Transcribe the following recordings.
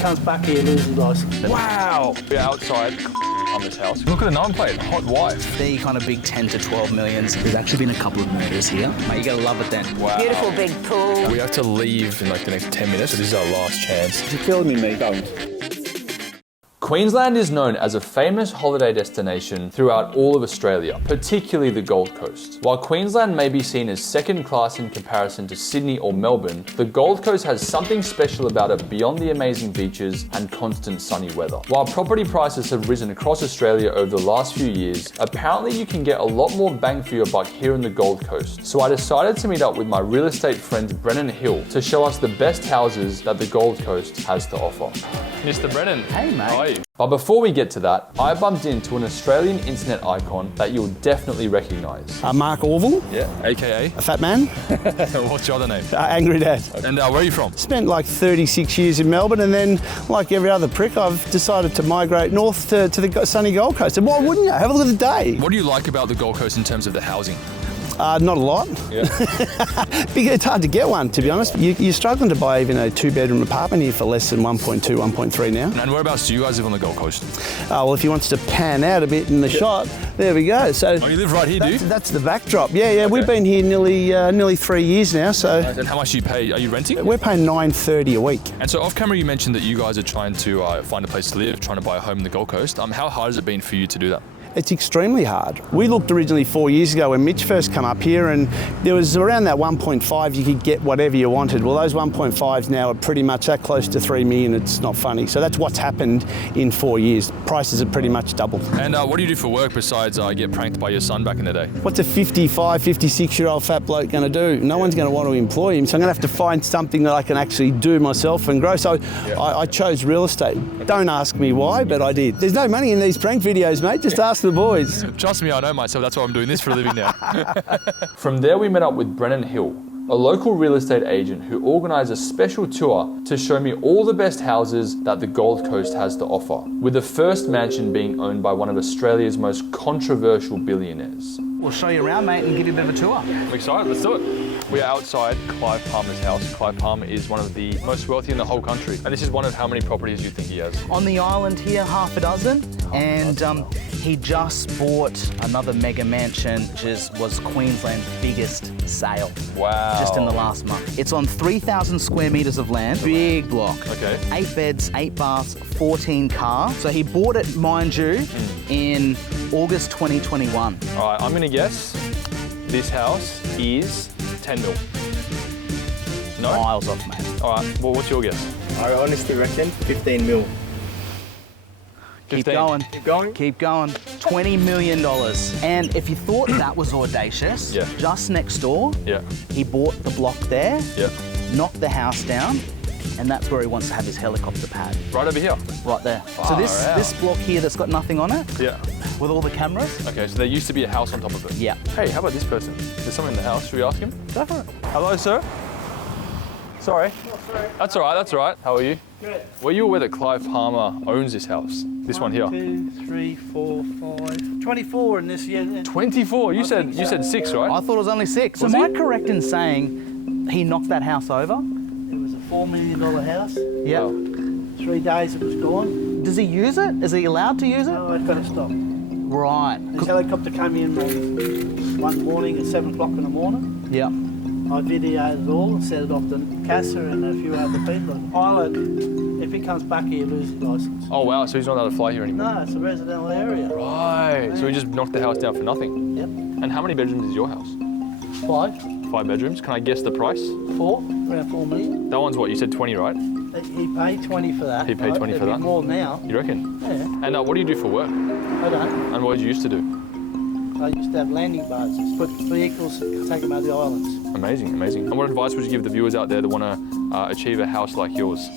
comes back here, loses his licence. Wow! We're outside on this house. Look at the number plate, hot wife. The kind of big 10 to 12 millions. There's actually been a couple of murders here. Mate, you gotta love it then. Wow. Beautiful big pool. We have to leave in like the next 10 minutes, so this is our last chance. If you're filming me, don't. Queensland is known as a famous holiday destination throughout all of Australia, particularly the Gold Coast. While Queensland may be seen as second class in comparison to Sydney or Melbourne, the Gold Coast has something special about it beyond the amazing beaches and constant sunny weather. While property prices have risen across Australia over the last few years, apparently you can get a lot more bang for your buck here in the Gold Coast. So I decided to meet up with my real estate friend Brennan Hill to show us the best houses that the Gold Coast has to offer. Mr. Brennan, Hey, mate. how are you? But before we get to that, I bumped into an Australian internet icon that you'll definitely recognise. Mark Orville, Yeah, AKA? a fat man, What's your other name? Angry Dad. And where are you from? Spent like 36 years in Melbourne, and then, like every other prick, I've decided to migrate north to the sunny Gold Coast. And why wouldn't you? Have a look at the day. What do you like about the Gold Coast in terms of the housing? Not a lot. Yeah. It's hard to get one, to be honest. You're struggling to buy even a 2-bedroom apartment here for less than 1.2, 1.3 now. And whereabouts do you guys live on the Gold Coast? Well, if he wants to pan out a bit in the shot, there we go. So Oh, you live right here, do you? that's the backdrop. Yeah. We've been here nearly 3 years now. So And how much do you pay? Are you renting? we're paying $9.30 a week. And so off camera you mentioned that you guys are trying to find a place to live, trying to buy a home in the Gold Coast. How hard has it been for you to do that? It's extremely hard. We looked originally 4 years ago when Mitch first came up here, and there was around that 1.5 you could get whatever you wanted. Well, those 1.5s now are pretty much that close to 3 million. It's not funny. So that's what's happened in 4 years. Prices have pretty much doubled. And what do you do for work besides get pranked by your son back in the day? What's a 55, 56-year-old fat bloke going to do? No one's going to want to employ him. So I'm going to have to find something that I can actually do myself and grow. So I chose real estate. Don't ask me why, but I did. There's no money in these prank videos, mate. Just ask the boys. Trust me, I know myself. That's why I'm doing this for a living now. From there, we met up with Brennan Hill, a local real estate agent who organised a special tour to show me all the best houses that the Gold Coast has to offer, with the first mansion being owned by one of Australia's most controversial billionaires. We'll show you around, mate, and give you a bit of a tour. I'm excited, let's do it. We are outside Clive Palmer's house. Clive Palmer is one of the most wealthy in the whole country. And this is one of how many properties you think he has? On the island here, half a dozen. And he just bought another mega mansion, which was Queensland's biggest sale. Wow. Just in the last month. It's on 3,000 square metres of land. Big block. Okay. 8 beds, 8 baths, 14 cars. So he bought it, mind you, in August 2021. All right, I'm gonna guess this house is 10 mil. No? Miles off, mate. All right, well, what's your guess? I honestly reckon 15 mil. Keep 15. going. Keep going? Keep going. $20 million. And if you thought that was audacious, Yeah. just next door, Yeah, he bought the block there, yeah. knocked the house down, and that's where he wants to have his helicopter pad, Right over here? right there. So Far out. this block here that's got nothing on it, Yeah. with all the cameras, Okay, so there used to be a house on top of it? yeah. Hey, how about this person? There's someone in the house, should we ask him? Go for it. Hello, sir? Sorry. That's all right, that's all right. How are you? Good. Were you aware that Clive Palmer owns this house? This one here? 2, 3, 4, 5. 24 in this year. 24? You said 6, right? I thought it was only 6. Was Am I he? correct in saying he knocked that house over? It was a $4 million house. Yeah. 3 days it was gone. Does he use it? Is he allowed to use it? No, I've got to stop. Right. This helicopter came in one morning at 7 o'clock in the morning. Yeah. I videoed it all and sent it off to CASA and a few other people. The pilot, if he comes back here, loses his licence. Oh wow, so he's not allowed to fly here anymore? No, it's a residential area. Right, so he just knocked the house down for nothing? Yep. And how many bedrooms is your house? 5, 5 bedrooms. Can I guess the price? 4, around 4 million. That one's what, you said 20, right? He paid 20 for that. He paid 20 for It'd be that? more now. You reckon? Yeah, And what do you do for work? I don't. And what did you used to do? I used to have landing bases, put vehicles, take them out of the islands. Amazing, amazing. And what advice would you give the viewers out there that want to achieve a house like yours?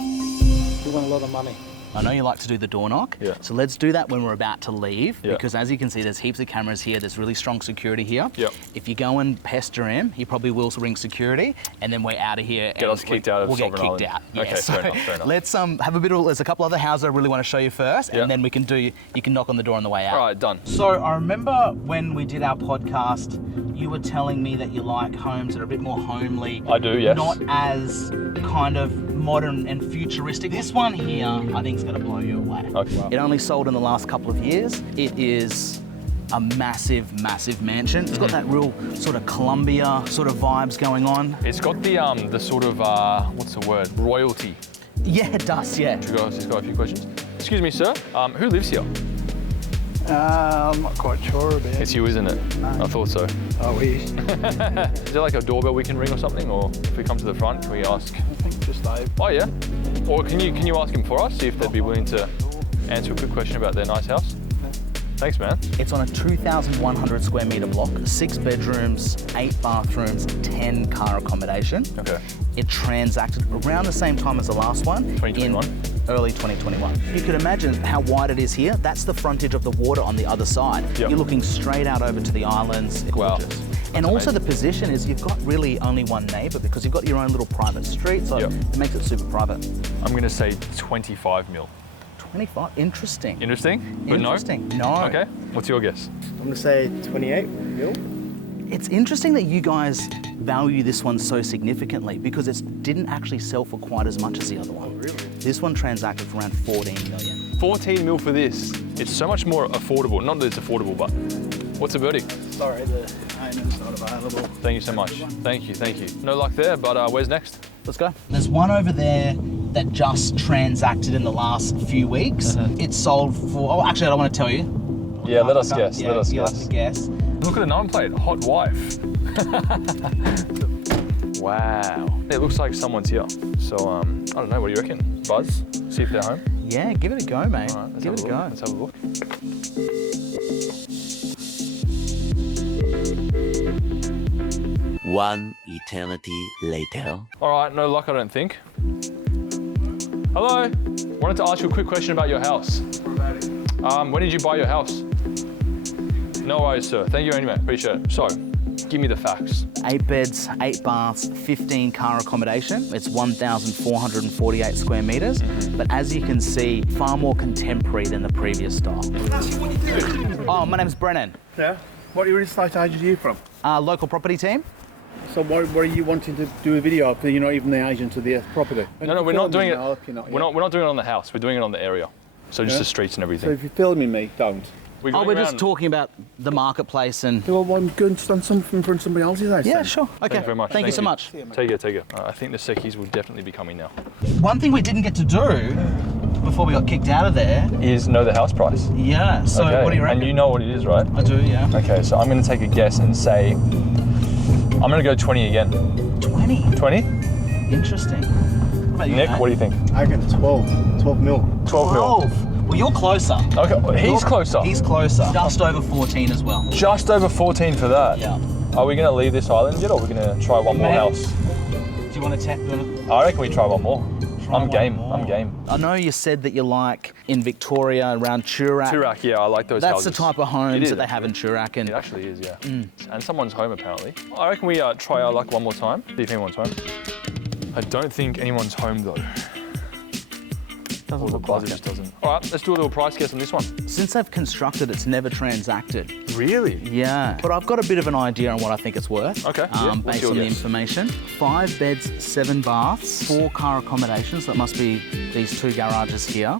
We want a lot of money. I know you like to do the door knock, Yeah. so let's do that when we're about to leave, Yeah. because as you can see, there's heaps of cameras here, there's really strong security here. Yep. If you go and pester him, he probably will ring security, and then we're out of here. Get us kicked out of We'll get Sovereign kicked Island. out. Okay, Yeah, so fair enough. let's have a bit of, there's a couple other houses I really want to show you first, Yeah. and then you can knock on the door on the way out. All right, done. So I remember when we did our podcast, you were telling me that you like homes that are a bit more homely. I do, yes. Not as kind of modern and futuristic. This one here, I think is going to blow you away. Okay. Wow. It only sold in the last couple of years. It is a massive, massive mansion. It's got that real sort of Columbia sort of vibes going on. It's got the sort of, what's the word? Royalty. Yeah, it does, yeah. You guys just got a few questions. Excuse me, sir. Who lives here? I'm not quite sure about it. It's you, isn't it? No. I thought so. Oh, we Is there like a doorbell we can ring or something? Or if we come to the front, can we ask? I think just Dave. Oh yeah. Or can you ask him for us? See if they'd be willing to answer a quick question about their nice house. Thanks, man. It's on a 2,100 square metre block, 6 bedrooms, 8 bathrooms, 10 car accommodation. Okay. It transacted around the same time as the last one. 2021? In early 2021. You could imagine how wide it is here. That's the frontage of the water on the other side. Yep. You're looking straight out over to the islands. Wow. Gorgeous. And also amazing. the position is you've got really only one neighbour because you've got your own little private street, so Yep. it makes it super private. I'm gonna say 25 mil. 25, interesting. Interesting? But Interesting. no? No. Okay. What's your guess? I'm gonna say 28 mil. It's interesting that you guys value this one so significantly because it didn't actually sell for quite as much as the other one. Really? This one transacted for around 14 million. 14 mil for this. It's so much more affordable. Not that it's affordable, but what's the verdict? Sorry, the owner's not available. Thank you so much. Thank you, thank you. No luck there, but where's next? Let's go. There's one over there that just transacted in the last few weeks. It sold for, oh, actually, I don't want to tell you. Yeah, let us guess. Yeah, Let us you'll guess. have to guess. Look at the number plate. Hot wife. Wow. It looks like someone's here. So, I don't know. What do you reckon? Buzz? See if they're home? Yeah, give it a go, mate. All right, let's Give have it a a go. look. Let's have a look. One eternity later. All right, no luck, I don't think. Hello. Wanted to ask you a quick question about your house. When did you buy your house? No worries, sir. Thank you anyway. Appreciate it. So, give me the facts. 8 beds, 8 baths, 15 car accommodation. It's 1,448 square metres. But as you can see, far more contemporary than the previous style. Oh, my name's Brennan. Yeah. What estate agent are you from? Local property team. So what are you wanting to do a video of? You're not even the agent of the property. No, we're not doing it. We're We're not doing it on the house. We're doing it on the area. So just Yeah? the streets and So everything. if you're filming me, don't. We're just talking about the marketplace and... Well, I'm going to stand something in front of somebody else's house. Yeah, then. sure. Okay. Thank you very much. Thank you so much. Take it, take it. I think the Sekis will definitely be coming now. One thing we didn't get to do before we got kicked out of there. Is know the house price. Yeah, so what do you reckon? And you know what it is, right? I do, yeah. Okay, so I'm going to take a guess and say, I'm going to go 20 again. 20. 20? Interesting. What about you, Nick, mate? what do you think? I reckon 12 mil. 12 mil. 12. Well, you're closer. Okay, he's closer. He's closer. Just over 14 as well. Just over 14 for that. Yeah. Are we going to leave this island yet, or are we going to try one more Maybe. house? Do you want to tap? I reckon we try one more. I'm one game. more. I'm game. I know you said that you like in Victoria around Toorak. Toorak, yeah, I like those That's houses. the type of It homes is, that they have in Toorak. And It actually is, yeah. And someone's home apparently. I reckon we try our luck one more time. See if anyone's home. I don't think anyone's home though. doesn't Or the look like buzzer just it. doesn't. All right, let's do a little price guess on this one. Since they've constructed, it's never transacted. Really? Yeah, but I've got a bit of an idea on what I think it's worth. Okay, yeah, what's Based your on the guess? information. 5 beds, 7 baths, 4 car accommodations. That must be these 2 garages here.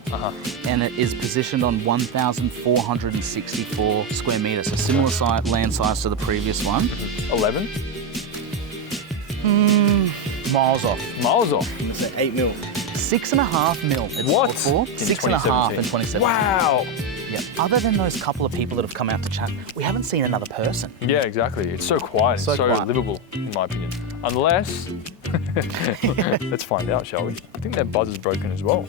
And it is positioned on 1,464 square metres, so similar land size to the previous one. 11? Miles off. Miles off. I'm gonna say 8 mil. 6.5 mil. It's What? sold for. In 6.5 in 2017. Wow. Yeah. Other than those couple of people that have come out to chat, we haven't seen another person. Yeah, exactly. It's so quiet. So It's so quiet. livable, in my opinion. Unless, let's find out, shall we? I think their buzzer's broken as well.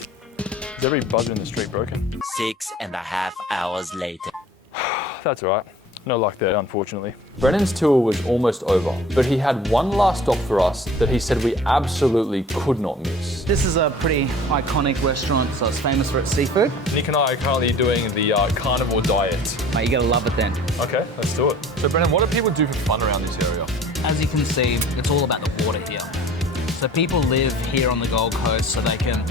Is every buzzer in the street broken? 6.5 hours later. That's all right. No luck there, unfortunately. Brennan's tour was almost over, but he had one last stop for us that he said we absolutely could not miss. This is a pretty iconic restaurant, so it's famous for its seafood. Nick and I are currently doing the carnivore diet. Mate, you gotta love it then. Okay, let's do it. So Brennan, what do people do for fun around this area? As you can see, it's all about the water here. So people live here on the Gold Coast so they can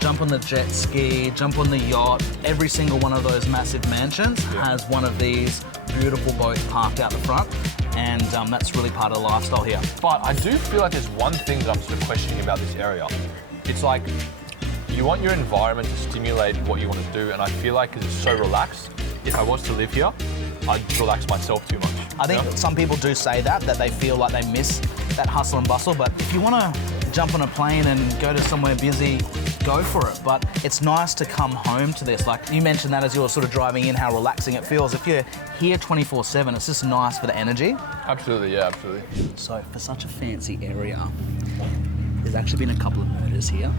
jump on the jet ski, jump on the yacht. Every single one of those massive mansions has one of these beautiful boats parked out the front, and that's really part of the lifestyle here. But I do feel like there's one thing that I'm sort of questioning about this area. It's like you want your environment to stimulate what you want to do, and I feel like because it's so relaxed, if I was to live here, I'd relax myself too much. I think some people do say that they feel like they miss that hustle and bustle, but if you want to jump on a plane and go to somewhere busy, go for it. But it's nice to come home to this. Like you mentioned that as you're sort of driving in, how relaxing it feels. If you're here 24/7, it's just nice for the energy. Absolutely, yeah, absolutely. So for such a fancy area, there's actually been a couple of murders here.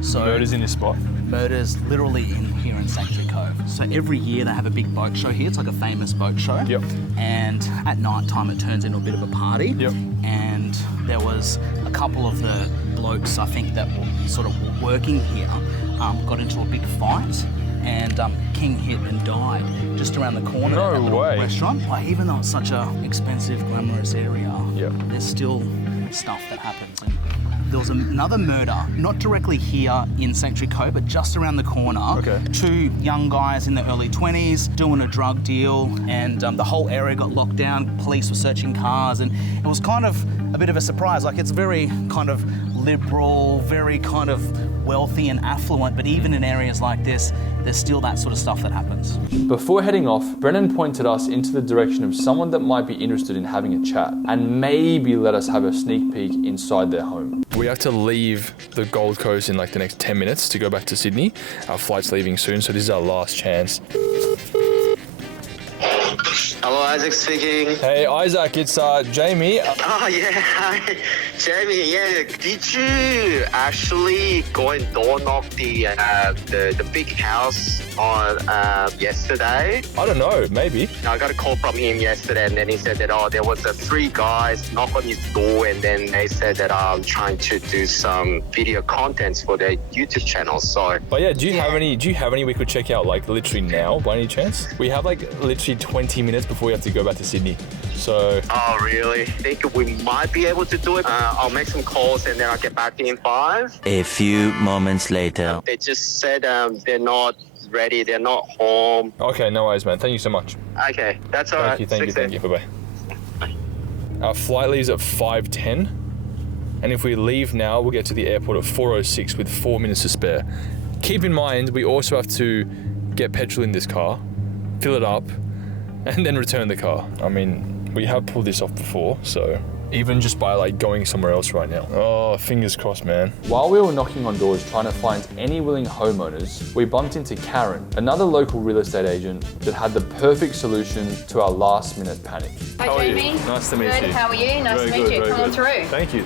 So Murders in this spot. murders literally here in Sanctuary Cove. So every year they have a big boat show here. It's like a famous boat show. Yep. And at night time it turns into a bit of a party. Yep. And there was a couple of the blokes, I think, that were sort of working here, got into a big fight, and King hit and died just around the corner No at that little way. restaurant. Like, even though it's such a expensive, glamorous area, Yep. there's still stuff that happens. And there was another murder, not directly here in Sanctuary Cove, but just around the corner. Okay. 2 young guys in their early 20s doing a drug deal, and the whole area got locked down. Police were searching cars, and it was kind of a bit of a surprise. Like, it's very kind of liberal, very kind of wealthy and affluent, but even in areas like this, there's still that sort of stuff that happens. Before heading off, Brennan pointed us into the direction of someone that might be interested in having a chat and maybe let us have a sneak peek inside their home. We have to leave the Gold Coast in like the next 10 minutes to go back to Sydney. Our flight's leaving soon, so this is our last chance. Hello, Isaac speaking. Hey Isaac, it's Jamie. Oh yeah, hi, Jamie. Yeah, did you actually go and door knock the big house on yesterday? I don't know, maybe. I got a call from him yesterday, and then he said that there was 3 guys knock on his door, and then they said that I'm trying to do some video contents for their YouTube channel. So. But yeah, do you have any we could check out like literally now by any chance? We have like literally 20 minutes before we have to go back to Sydney. So. Oh really? I think we might be able to do it. I'll make some calls and then I'll get back to you in 5. A few moments later. They just said they're not ready. They're not home. Okay, no worries, man. Thank you so much. Okay, that's all right. Thank you. Bye-bye. Our flight leaves at 5:10, and if we leave now, we'll get to the airport at 4:06 with 4 minutes to spare. Keep in mind, we also have to get petrol in this car, fill it up, and then return the car. I mean, we have pulled this off before, so even just by like going somewhere else right now. Oh, fingers crossed, man. While we were knocking on doors trying to find any willing homeowners, we bumped into Karen, another local real estate agent that had the perfect solution to our last minute panic. Hi, Jamie. Nice to meet Good. you. How are you? Nice to meet you. Come on through. Thank you.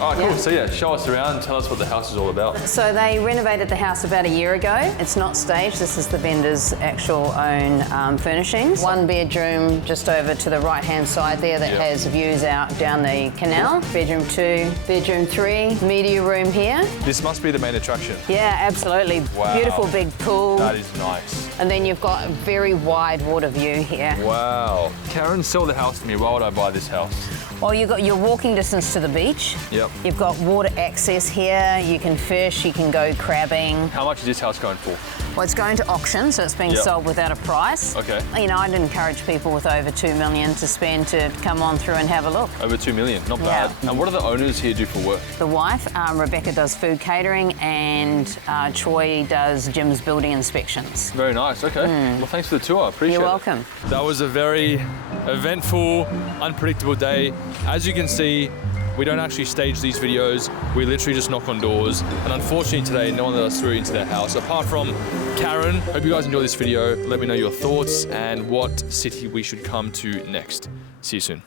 All right, cool. Yeah. So yeah, show us around, tell us what the house is all about. So they renovated the house about a year ago. It's not staged. This is the vendor's actual own furnishings. 1 bedroom just over to the right-hand side there that has views out down the canal. Bedroom 2, bedroom 3, media room here. This must be the main attraction. Yeah, absolutely. Wow. Beautiful big pool. That is nice. And then you've got a very wide water view here. Wow. Karen, sell the house to me. Why would I buy this house? Well, you've got your walking distance to the beach. Yep. You've got water access here. You can fish, you can go crabbing. How much is this house going for? Well, it's going to auction, so it's being Yep. sold without a price. Okay. You know, I'd encourage people with over 2 million to spend to come on through and have a look. Over 2 million, not bad. Yeah. And what do the owners here do for work? The wife, Rebecca, does food catering, and Troy does Jim's building inspections. Very nice, okay. Well, thanks for the tour, appreciate You're it. welcome. That was a very eventful, unpredictable day. As you can see, we don't actually stage these videos. We literally just knock on doors. And unfortunately today, no one let us through into their house, apart from Karen. Hope you guys enjoyed this video. Let me know your thoughts and what city we should come to next. See you soon.